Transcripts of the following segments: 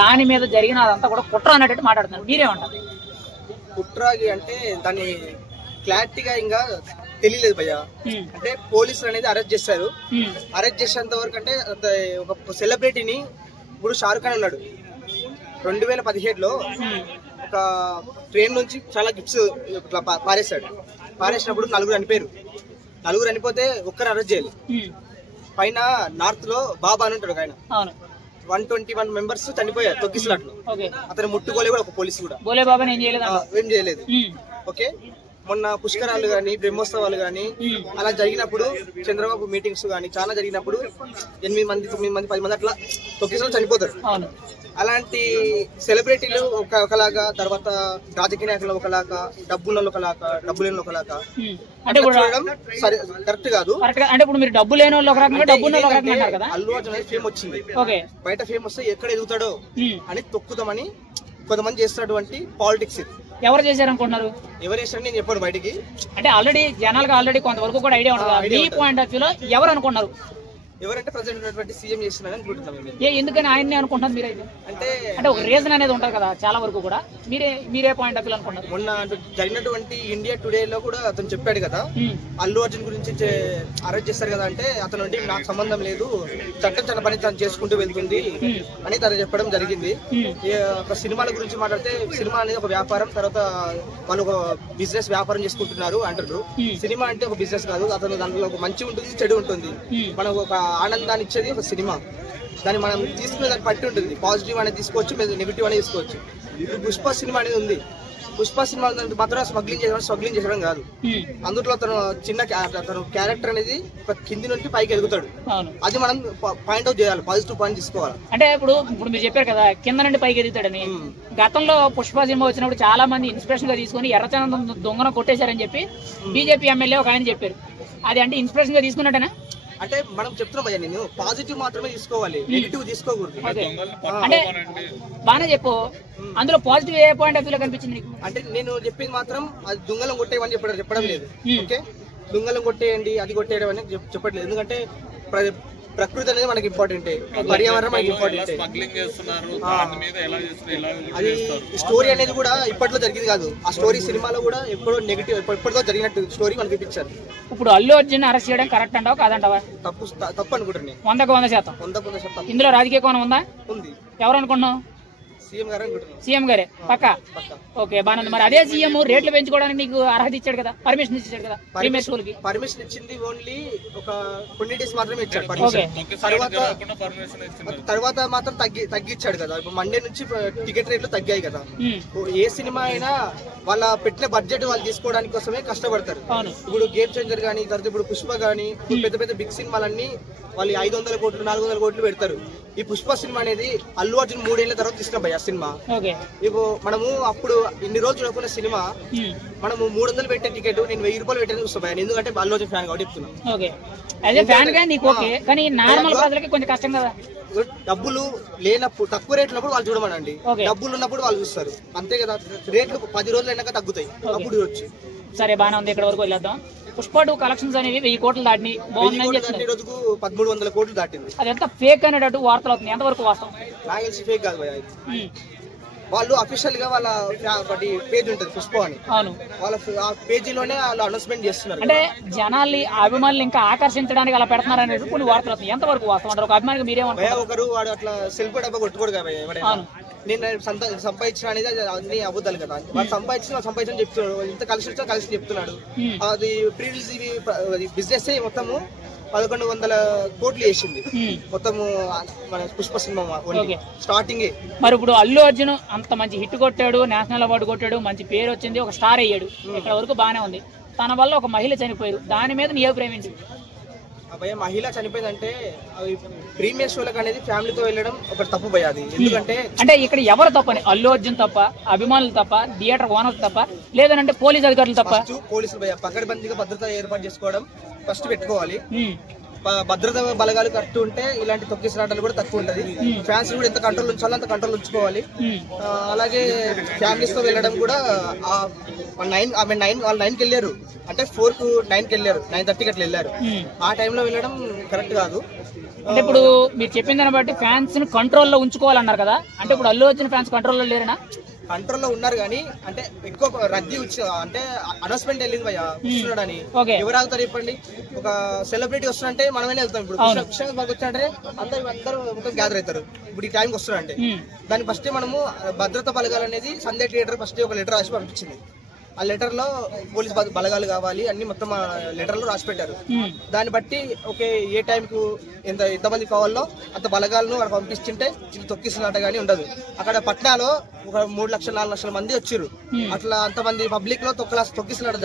దాని మీద జరిగిన అదంతా కూడా కుట్ర అన్నట్టు మాట్లాడుతున్నారు, మీరేమంటారు? కుట్రాగి అంటే దాన్ని క్లారిటీగా ఇంకా తెలియలేదు భయ్య. అంటే పోలీసులు అనేది అరెస్ట్ చేశారు. అరెస్ట్ చేసేంత వరకు అంటే ఒక సెలబ్రిటీని, ఇప్పుడు షారుఖ్ ఖాన్ ఉన్నాడు, 2017లో ఒక ట్రైన్ నుంచి చాలా గిఫ్ట్స్ ఇట్లా పారేసినప్పుడు నలుగురు చనిపోతే ఒక్కరు అరెస్ట్ చేయాలి. పైన నార్త్ లో బాబా అని ఉంటాడు, ఆయన 121 మెంబర్స్ చనిపోయారు తొక్కిసలాట్లో. అతను ముట్టుకోలే కూడా ఒక పోలీసు కూడా ఏం చేయలేదు. ఓకే, మొన్న పుష్కరాలు గాని బ్రహ్మోత్సవాలు గాని అలా జరిగినప్పుడు, చంద్రబాబు మీటింగ్స్ గాని చాలా జరిగినప్పుడు 8 మంది 9 మంది 10 మంది అట్లా తొక్కిసలు చనిపోతారు. అలాంటి సెలబ్రిటీలు ఒకలాగా, తర్వాత రాజకీయ నాయకులు ఒకలాగా, డబ్బున్న ఒకలాగా, డబ్బు లేని ఒకలాగా సరే కరెక్ట్ కాదు. అంటే ఇప్పుడు మీరు డబ్బు లేని వాళ్ళు ఒక రకంగా, డబ్బు ఉన్న ఒక రకంగా కదా. అల్లు అర్జున్ అనేది ఫేమ్ వచ్చింది, బయట ఫేమ్ వస్తే ఎక్కడ ఎదుగుతాడో అని తొక్కుదామని కొంతమంది చేస్తున్నటువంటి పాలిటిక్స్. ఎవరు చేశారు అనుకుంటున్నారు? ఎవరు చేశారని నేను చెప్పాను బయటికి. అంటే ఆల్రెడీ కొంతవరకు కూడా ఐడియా ఉంటుంది. మీ పాయింట్ ఆఫ్ వ్యూలో ఎవరు అనుకున్నారు? ఎవరంటే ప్రజెంట్ ఉన్నటువంటి సీఎం చేస్తున్నారని అనుకుంటున్నాం. ఎందుకని ఆయన్ని అనుకుంటున్నారు మీరైతే? అంటే ఒక రీజన్ అనేది ఉంటుంది కదా చాలా వరకు కూడా, మీరే పాయింట్ ఆఫ్ వ్యూ అనుకుంటున్నారు? మొన్న జరిగినటువంటి ఇండియా టుడే లో కూడా అతను చెప్పాడు కదా, అల్లు అర్జున్ గురించి అరెస్ట్ చేస్తారు కదా, అంటే అతను అంటే నాకు సంబంధం లేదు, చట్టం తన పని తను చేసుకుంటూ వెళ్తుంది అని తను చెప్పడం జరిగింది. ఒక సినిమాల గురించి మాట్లాడితే, సినిమా అనేది ఒక వ్యాపారం, తర్వాత వాళ్ళు ఒక బిజినెస్ వ్యాపారం చేసుకుంటున్నారు అంటారు. సినిమా అంటే ఒక బిజినెస్ కాదు, అతను దాంట్లో ఒక మంచి ఉంటుంది, చెడు ఉంటుంది. మనం ఒక ఆనందాన్ని ఇచ్చేది ఒక సినిమా, దాన్ని మనం తీసుకునే దాన్ని పట్టి ఉంటుంది. పాజిటివ్ అనేది తీసుకోవచ్చు, నెగిటివ్ అనేది తీసుకోవచ్చు. ఇప్పుడు పుష్ప సినిమా అనేది ఉంది, పుష్ప సినిమా మాత్రం స్మగ్లింగ్ చేసడం కాదు. అందులో తను క్యారెక్టర్ అనేది కింది నుంచి పైకి ఎదుగుతాడు, అది మనం పాయింట్ అవుట్ చేయాలి, పాజిటివ్ పాయింట్ తీసుకోవాలి. అంటే ఇప్పుడు మీరు చెప్పారు కదా కింద నుండి పైకి ఎదుగుతాడని, గతంలో పుష్ప సినిమా వచ్చినప్పుడు చాలా మంది ఇన్స్పిరేషన్ గా తీసుకుని ఎర్రచందనం దొంగన కొట్టేశారని చెప్పి బీజేపీ ఎమ్మెల్యే ఒక ఆయన చెప్పారు. అది అంటే ఇన్స్పిరేషన్ గా తీసుకున్నట్టేనా? అంటే మనం చెప్తున్నాం అయ్యా, నేను పాజిటివ్ మాత్రమే తీసుకోవాలి, నెగిటివ్ తీసుకోకూడదు. అంటే బాగానే చెప్పు, అందులో positive A point of view లో కనిపించింది నీకు? అంటే నేను చెప్పింది మాత్రం అది దొంగలం కొట్టేయమని చెప్పడం లేదు. ఓకే, దొంగలం కొట్టేయండి, అది కొట్టేయడం అనేది చెప్పట్లేదు. ఎందుకంటే ప్రకృతి అనేది మనకి ఇంపార్టెంట్, పర్యావరణం మనకి ఇంపార్టెంట్. అది స్టోరీ అనేది కూడా ఇప్పట్లో జరిగింది కాదు, ఆ స్టోరీ సినిమాలో కూడా ఎప్పుడో నెగిటివ్ ఎప్పటిదో జరిగినట్టు స్టోరీ మనకి ఇప్పించారు. ఇప్పుడు అల్లు అర్జున్ అరెస్ట్ చేయడం కరెక్ట్ అంటావా కాదంటావా? తప్పు అనుకుంటున్నాను. 100% ఇందులో రాజకీయ కోణం ఉందా? ఉంది. ఎవరు అనుకుంటున్నావు? సీఎం గారే పక్కా. ఓకే, బాగుంది. మరి అదే సీఎం రేట్లు పెంచుకోవడానికి నీకు అర్హత ఇచ్చాడు కదా, పర్మిషన్ ఇచ్చాడు కదా. పర్మిషన్ ఇచ్చింది ఓన్లీ ఒక కొన్ని డేస్ మాత్రమే ఇచ్చాడు. తర్వాత మాత్రం తగ్గించాడు కదా. ఇప్పుడు మండే నుంచి టికెట్ రేట్లు తగ్గాయి కదా. ఏ సినిమా అయినా వాళ్ళ పెట్టిన బడ్జెట్ వాళ్ళు తీసుకోవడానికి కోసమే కష్టపడతారు. ఇప్పుడు గేమ్ చేంజర్ గానీ, తర్వాత ఇప్పుడు పుష్ప గానీ, పెద్ద పెద్ద బిగ్ సినిమాలన్నీ వాళ్ళు 500 కోట్లు 400 కోట్లు పెడతారు. ఈ పుష్ప సినిమా అనేది అల్లు అర్జున్ 3 ఏళ్ల తర్వాత తీసిన భయ సినిమా. ఇప్పుడు మనము అప్పుడు ఇన్ని రోజులు చూడకున్న సినిమా మనము 300 పెట్టే టికెట్ నేను 1000 రూపాయలు పెట్టేది చూస్తా భయ, ఎందుకంటే అల్లు అర్జున్ ఫ్యాన్ కాబట్టి చెప్తున్నాను. డబ్బులు లేనప్పుడు, తక్కువ రేట్లు ఉన్నప్పుడు వాళ్ళు చూడమనండి, డబ్బులు ఉన్నప్పుడు వాళ్ళు చూస్తారు, అంతే కదా. రేట్లు 10 రోజులు అయినాక తగ్గుతాయి, అప్పుడు చూడొచ్చు. సరే, బాగానే ఉంది. ఇక్కడ వరకు వెళ్ళొద్దాం. పుష్ప 2 కలెక్షన్స్ అనేవి 1000 కోట్లు దాటిని బాగుందని రోజుకు 1300 కోట్లు దాటింది. అది ఎంత ఫేక్ అనేటట్టు వార్తలు అవుతుంది, ఎంతవరకు వాస్తవం? నాకు తెలిసి ఫేక్ కాదు భయ. వాళ్ళు అఫీషియల్ గా వాళ్ళ పేజ్ ఉంటుంది పుష్ప అని, వాళ్ళ ఆ పేజీలోనే వాళ్ళు అనౌన్స్మెంట్ చేస్తున్నారు. అంటే జనాల్ని అభిమానులు ఇంకా ఆకర్షించడానికి అలా పెడుతున్నారు అనేది కొన్ని వార్తలు అవుతుంది, ఎంతవరకు వాస్తవం అంటారు? ఒక అభిమానికి మీరేమంటారు? ఒకరు వాడు అట్లా సెల్ఫ్ డబ్బా కొట్టుకోడు కదా, నేను సంపాదించిన అనేది అన్ని అబద్ధాలు కదా. వాళ్ళు సంపాదించిన చెప్తున్నాడు, ఇంత కలిసి చెప్తున్నాడు. అది ప్రీ రిలీజ్ బిజినెస్ మొత్తము 1100 కోట్లు చేసింది మొత్తము మన పుష్ప సినిమా స్టార్టింగ్. మరి ఇప్పుడు అల్లు అర్జున్ అంత మంచి హిట్ కొట్టాడు, నేషనల్ అవార్డు కొట్టాడు, మంచి పేరు వచ్చింది, ఒక స్టార్ అయ్యాడు, ఇక్కడ వరకు బాగానే ఉంది. తన వల్ల ఒక మహిళ చనిపోయారు, దాని మీద నీ అభిప్రాయం ఏంటి? మహిళ చనిపోయిందంటే ప్రీమియర్ షోలకు అనేది ఫ్యామిలీతో వెళ్ళడం ఒక తప్పు భయ. అది ఎందుకంటే అంటే ఇక్కడ ఎవరు తప్పని? అల్లు అర్జున్ తప్ప, అభిమానులు తప్ప, థియేటర్ ఓనర్స్ తప్ప, లేదంటే పోలీస్ అధికారులు తప్ప? పోలీసులు భయ పకడ్బందీగా భద్రత ఏర్పాటు చేసుకోవడం ఫస్ట్ పెట్టుకోవాలి. భద్రతా బలగాలు కరెక్ట్ ఉంటే ఇలాంటి తొక్కిసలాటలు కూడా తక్కువ ఉంటది. ఫ్యాన్స్ కూడా ఎంత కంట్రోల్ ఉంచాలో అంత కంట్రోల్ ఉంచుకోవాలి. అలాగే ఫ్యామిలీస్ తో వెళ్ళడం కూడా 9కి వెళ్ళారు, అంటే 4 కు 9కి వెళ్ళారు, 9:30కి అట్లా వెళ్ళారు. ఆ టైంలో వెళ్ళడం కరెక్ట్ కాదు. అంటే ఇప్పుడు మీరు చెప్పిన దాన్ని బట్టి ఫ్యాన్స్ ని కంట్రోల్లో ఉంచుకోవాలన్నారు కదా, అంటే ఇప్పుడు అల్లు అర్జున్ ఫ్యాన్స్ కంట్రోల్లో లేరనా? కంట్రోల్లో ఉన్నారు కానీ అంటే ఎక్కువ రద్దీ అంటే అనౌన్స్మెంట్ వెళ్ళింది భయ్య కూర్చున్నాడని ఎవరు ఆగుతారు చెప్పండి? ఒక సెలబ్రిటీ వస్తున్నంటే మనమే వెళ్తాం. ఇప్పుడు కృష్ణ బాగా వచ్చాడంటే అందరూ మొత్తం గ్యాదర్ అవుతారు. ఇప్పుడు ఈ టైంకి వస్తున్నాడంటే దాన్ని ఫస్ట్ మనము భద్రత బలగాలనేది సంధ్య థియేటర్ ఫస్ట్ ఒక లెటర్ రాసి పంపించింది. ఆ లెటర్ లో పోలీస్ బలగాలు కావాలి అన్ని మొత్తం లెటర్ లో రాసి పెట్టారు. దాన్ని బట్టి ఓకే ఏ టైంకు ఎంతమంది కావాలో అంత బలగాలను అక్కడ పంపిస్తుంటే ఇది తొక్కిస్తున్నట్టు గానీ ఉండదు. అక్కడ పట్నాలో ఒక 3 లక్షల 4 లక్షల మంది వచ్చారు. అట్లా అంతమంది పబ్లిక్ లో తొక్కిస్తున్నట్టు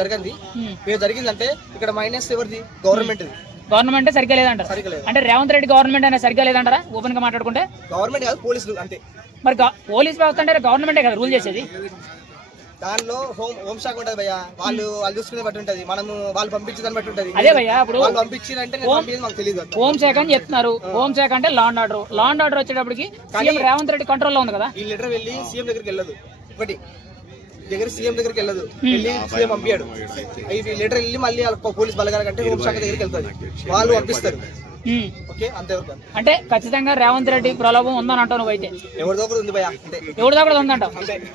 జరిగిందంటే ఇక్కడ మైనస్ ఎవరిది? గవర్నమెంట్ సరిగ్గా లేదంటారు. అంటే రేవంత్ రెడ్డి గవర్నమెంట్ అనేది సరిగ్గా లేదంటారా? ఓపెన్ గా మాట్లాడుకుంటే గవర్నమెంట్ కాదు పోలీసులు అంతే. మరి పోలీస్ వ్యవస్థ అంటే గవర్నమెంటే కదా రూల్ చేసేది. దానిలో హోంశాఖ ఉంటది భయ్య, వాళ్ళు చూసుకునే బట్టి ఉంటది. మనము వాళ్ళు పంపించదని బట్టి ఉంటది. అదే భయ్య, ఇప్పుడు వాళ్ళు పంపించారంటే మాకు తెలియదు. హోంశాఖ అని చెప్తున్నారు. హోంశాఖ అంటే లా అండ్ ఆర్డర్ వచ్చేటప్పటికి రేవంత్ రెడ్డి కంట్రోల్లో ఉంది కదా. ఈ లెటర్ వెళ్ళి సీఎం దగ్గరికి వెళ్ళదు. ఒకటి సీఎం దగ్గరికి వెళ్ళదు, వెళ్ళి సీఎం పంపించాడు. ఈ లెటర్ వెళ్ళి మళ్ళీ పోలీస్ బలగాల కంటే హోంశాఖ దగ్గరికి వెళ్తుంది, వాళ్ళు పంపిస్తారు. ఓకే అంతేవరకు. అంటే ఖచ్చితంగా రేవంత్ రెడ్డి ప్రలోభం ఉందని అంటావు నువ్వు? అయితే ఎవరిదో కూడా ఉంది భయ్య, ఎవరిదో కూడా ఉందంటావు.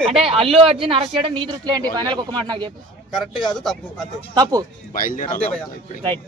అంటే అల్లు అర్జున్ అరెస్ట్ చేయడం నీ దృష్టిలో ఏంటి? ఫైనల్ ఒక మాట నాకు చెప్పు. కరెక్ట్ కాదు, తప్పు, అంతే తప్పు అంతే భయ్య. రైట్.